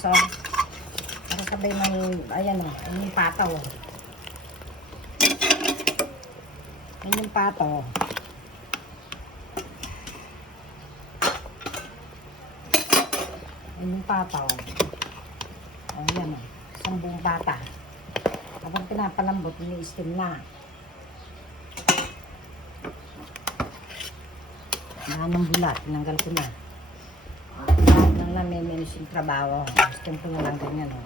so. Para sabay may, ayan o, yung pataw. Yung pataw. Yung pataw. Ayan o, isang buong bata. Habang pinapalambot, ini-steam na. Ng bulat, tinanggal ko na. Lahat ng namiminis yung trabaho. Steam ko na lang ganyan o.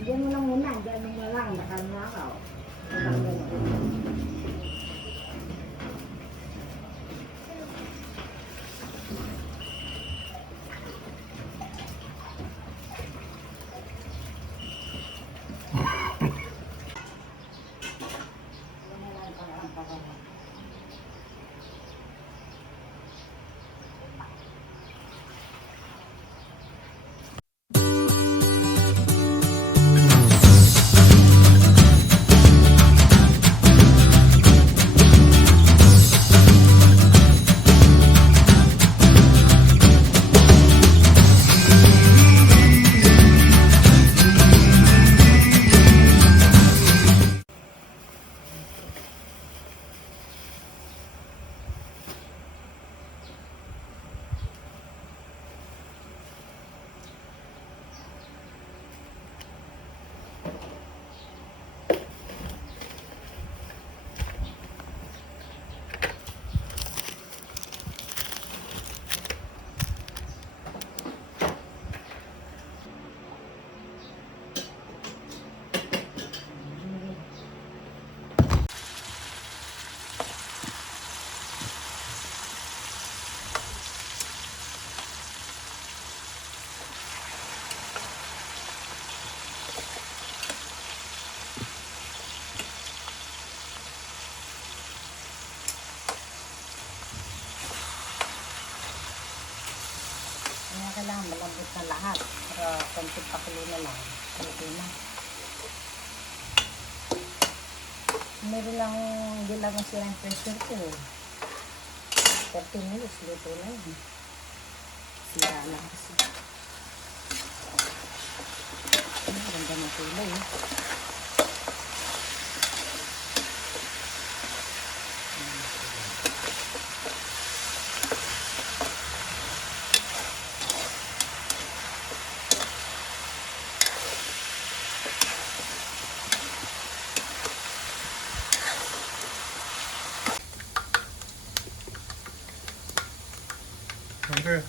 Diyan mo lang muna, diyan mo lang, nakalakaw. Kailangan malambot na lahat. Para konting pakulo na lang. Okay na. Meron lang, hindi lang sila yung pressure ko. 30 minutes, luto na yun. Sira lang kasi. Ganda ng kulay eh. Okay.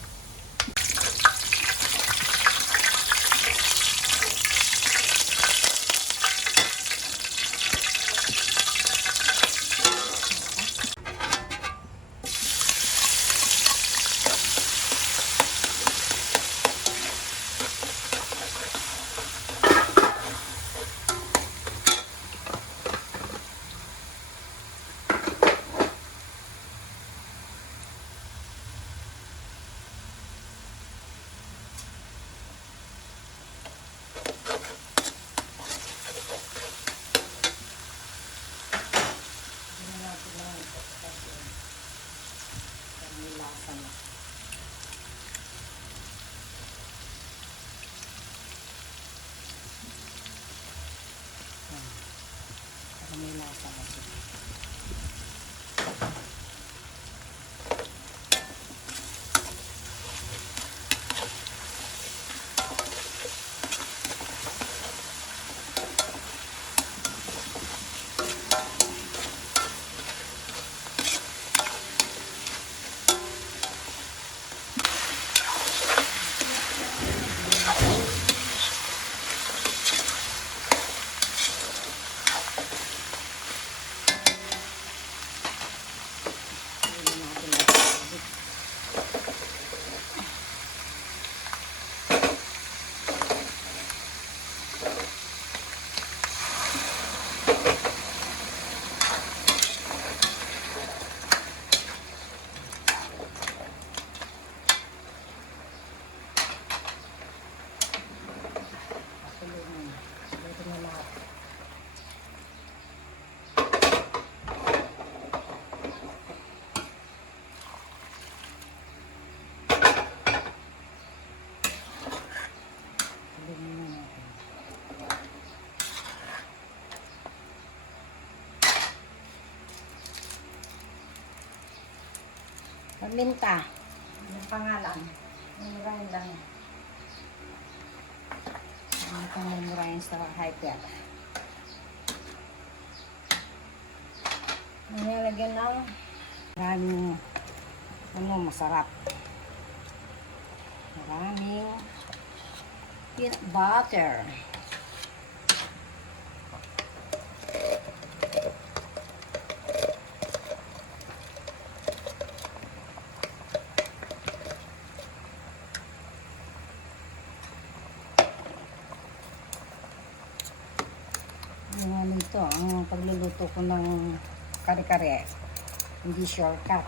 May lasa kasi. Minta. Yung pangalan. Murahin lang. Ano kang murahin sa hyper. Nilagyan ng maraming masarap. Maraming peanut butter. Yung ito, ang pagluluto ko ng kare-kare, hindi shortcut.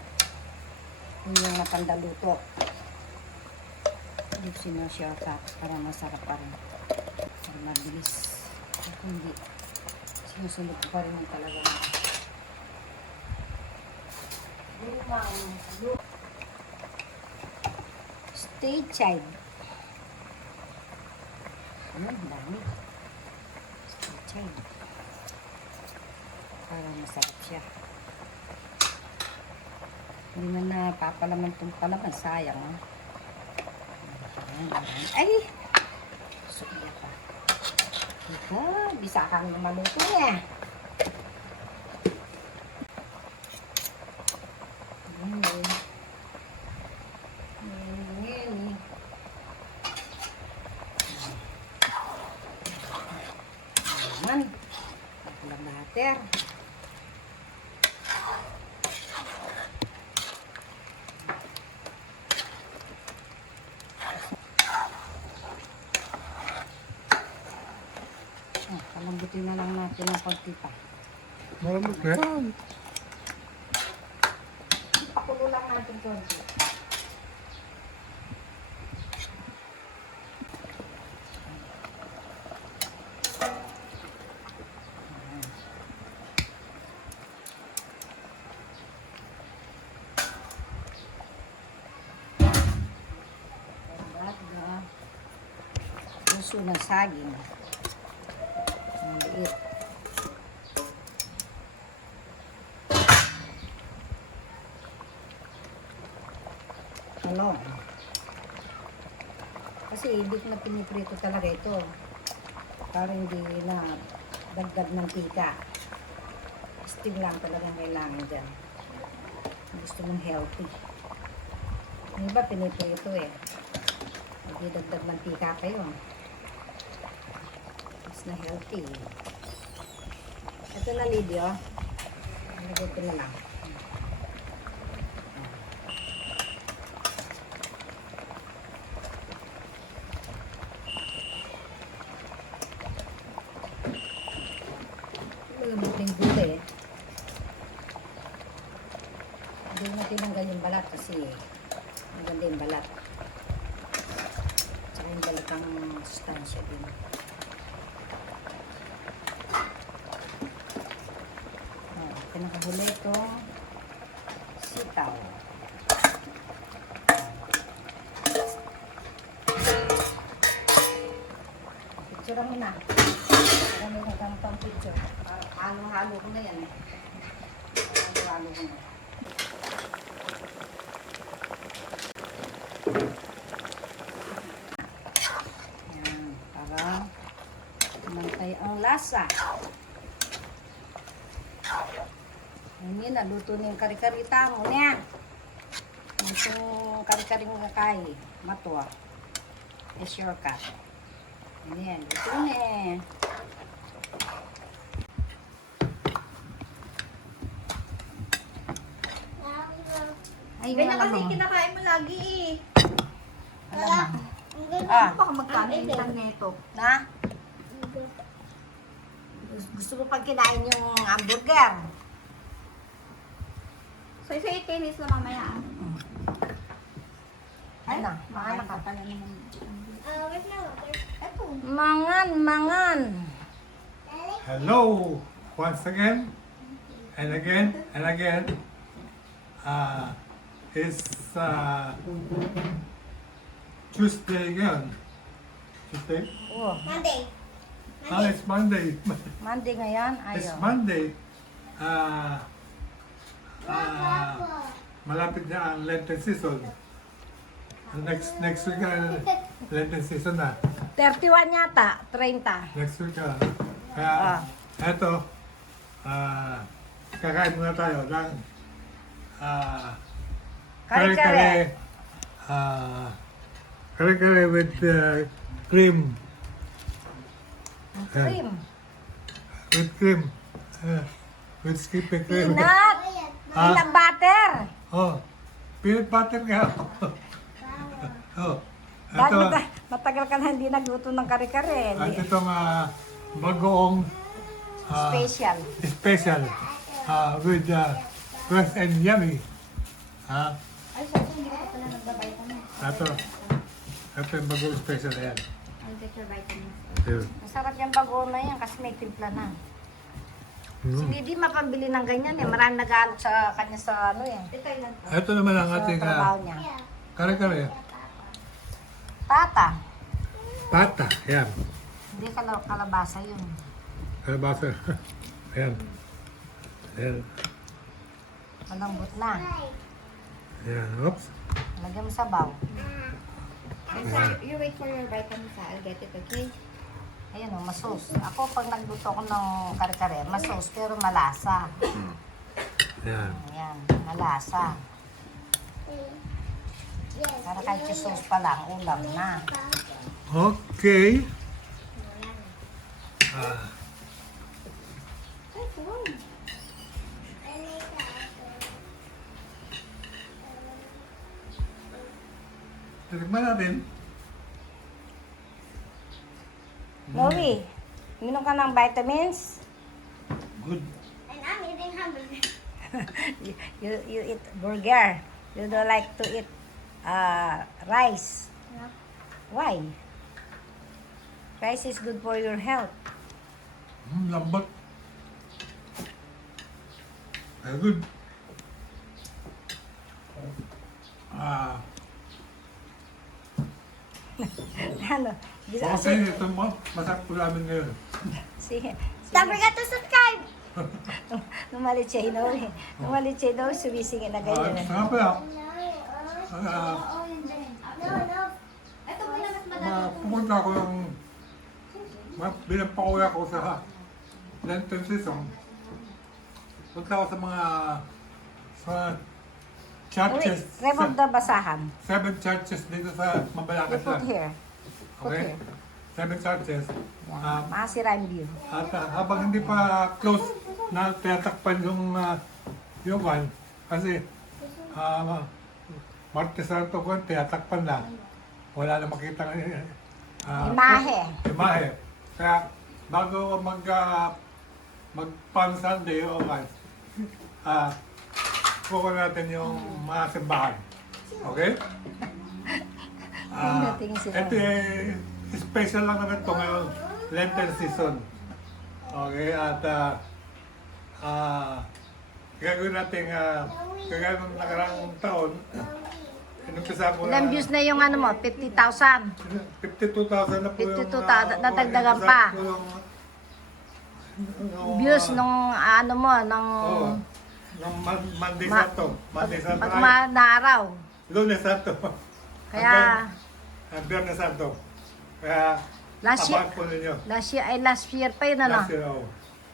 Yun yung napandaluto. Hindi ko shortcut para masarap pa rin. Para mabilis. At hindi. Sinusunod ko pa rin yung talaga. Stay child. Ano, dami. Stay child. Para masarap siya. Hindi man napapalaman itong palaman. Sayang. Ay! Suya pa. Ika, bisa kang maluto niya. Naman. Pakulang natin. Palambutin na lang natin ang konti pa. Malambot na yan. Pakulo lang natin konti. Puso ng saging. Maliit. Talong. Kasi hindi ko na piniprito talaga ito. Para hindi na dagdag ng tika. Steam lang talaga kailangan dyan. Gusto mong healthy. Yung iba piniprito eh. Hindi dagdag ng tika pa yun. Mas na healthy. Ito na video. Nalagay ko na lang. Malamig yung gulay eh. Hindi na tinanggal yung balat kasi maganda yung balat. Tsaka yung balat ang sustansya din. Pinakahuli itong sitaw. Picture mo na. Marami na kang pang picture. Halo-halo ko na yan eh. Halo-halo ko na. Yan. Para mantay ang lasa. Ini naluto na yung kari-karita mo niya. Itong kari-kari ng kakay. Matwa. E shortcut. Ayan, luto na eh. Ay, Ganyan wala kasi mo. kinakain mo lagi eh. Alam mo. Ah, Baka magkano yung lang nito. na? Gusto mo pag kinain yung hamburger? So, itinis na mamaya. Ay, na. Mahala ka pala naman. Eto. Mangan. Hello, once again, and again, and again. It's Tuesday again. Tuesday? Oh, Monday. It's Monday. Monday ngayon. It's Ayaw. Monday. malapit na ang Lenten season. Next week na Lenten season na. 31 yata, 30. Next week na. Kaya, eto, kakain muna tayo ng Kare-kare. kare-kare with cream. Cream. With cream. With skippy cream. Peanut. Peanut butter. Oh, peanut butter nga. Oh, Dahil ito, matagal ka na hindi nagluto ng kare-kare. at itong bagoong Special. special with fresh and yummy. Ay, sorry, hindi ko pala nagbabaytamin. Ito yung bagoong special yan. I'll get your vitamins. Yun. Masarap yung bagoong na yan kasi may timpla na. Si Mm. Didi mapambili ng ganyan eh. Marami nag-aalok sa kanya sa ano eh. Ito lang. Ito naman ang Sa ating trabaho niya. kare-kare. Tata. Pata. Yan. Hindi kalabasa yun. Kalabasa. Ayan. Ayan. Malambot na. Ayan. Oops. Lagyan mo sabaw. I'm sorry, you wait for your vitamins. I'll get it, okay? Ayan o, masos. Ako pag nagluto ko ng kare-kare, masos pero malasa. Ayan. Ayan, malasa. Para kahit yung sauce pa lang, ulam na. Okay. Tignan natin. Noe, minom ka ng vitamins? Good. And I'm eating hamburger. You eat burger. You don't like to eat rice. No. Why? Rice is good for your health. Lambot. Very good. Ano? Bisa Okay, ito mo. Masarap po namin ngayon. Sige. Don't forget to subscribe! Numalit siya, Hinoy. Numalit siya, Hinoy. Sumisingin na ganyan. eh. Nga pala. Oo, hindi. No. Ito muna mas madami. Pumunta ako ng binapauwi ako sa Lenten season. Punta ako sa mga Wait, churches. remove the basahan. 7 churches dito sa You Mabalacat put lang. here. Put Okay? here. 7 churches. Yan. Makasira yung view. At habang hindi pa close na tinatakpan yung one, kasi Martes Santo ko, tinatakpan na. Wala na makita Imahe. imahe. Kaya bago mag Palm Sunday o kuha natin yung mga simbahan. Okay? Tingin sila. Ito special lang naman ito ngayon, Lenten season. Okay, at gagawin natin, kagaya ng nakaraang taon, inumpisa ko Ilang views na yung ano mo? 50,000. 52,000 na po yung 52,000, nadagdagan pa. Views nung ano mo, nung ng Monday Ma- Santo. Monday Santo. pag na araw. Lunes Santo. Kaya Ang Biyernes Santo. Kaya Last year- abangan po ninyo. last year pa yun ano. Last year, oh.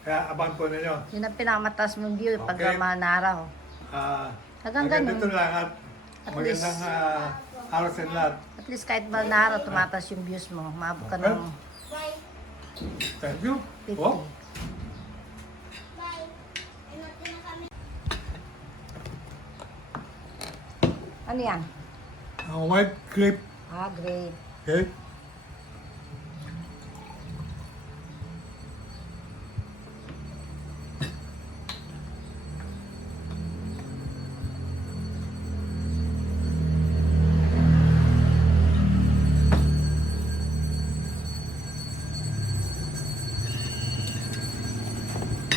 Kaya abangan po ninyo. Yun ang pinakamatas mong view pag Okay. na araw. Hanggang ganun. Dito lang at At magandang araw sa lahat. At least kahit ba na araw, tumatas yung views mo. Maabot ka ng Thank you. 50. Oh, Ano yan? white grape. Great. Okay.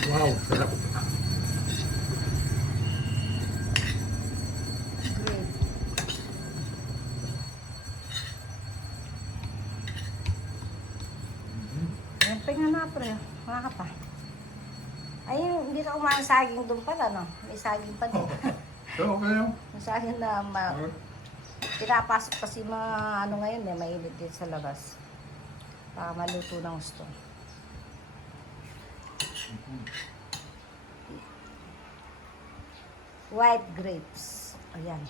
Wow, sarap. Great. Pahinga na, pre. Mga ka pa. Ay, hindi ka umaang saging doon pala, no? May saging pa din. So, okay lang. Sayang na pinapasok kasi mga ano ngayon eh, mainit din sa labas. Para maluto ng gusto. White grapes. Ayan.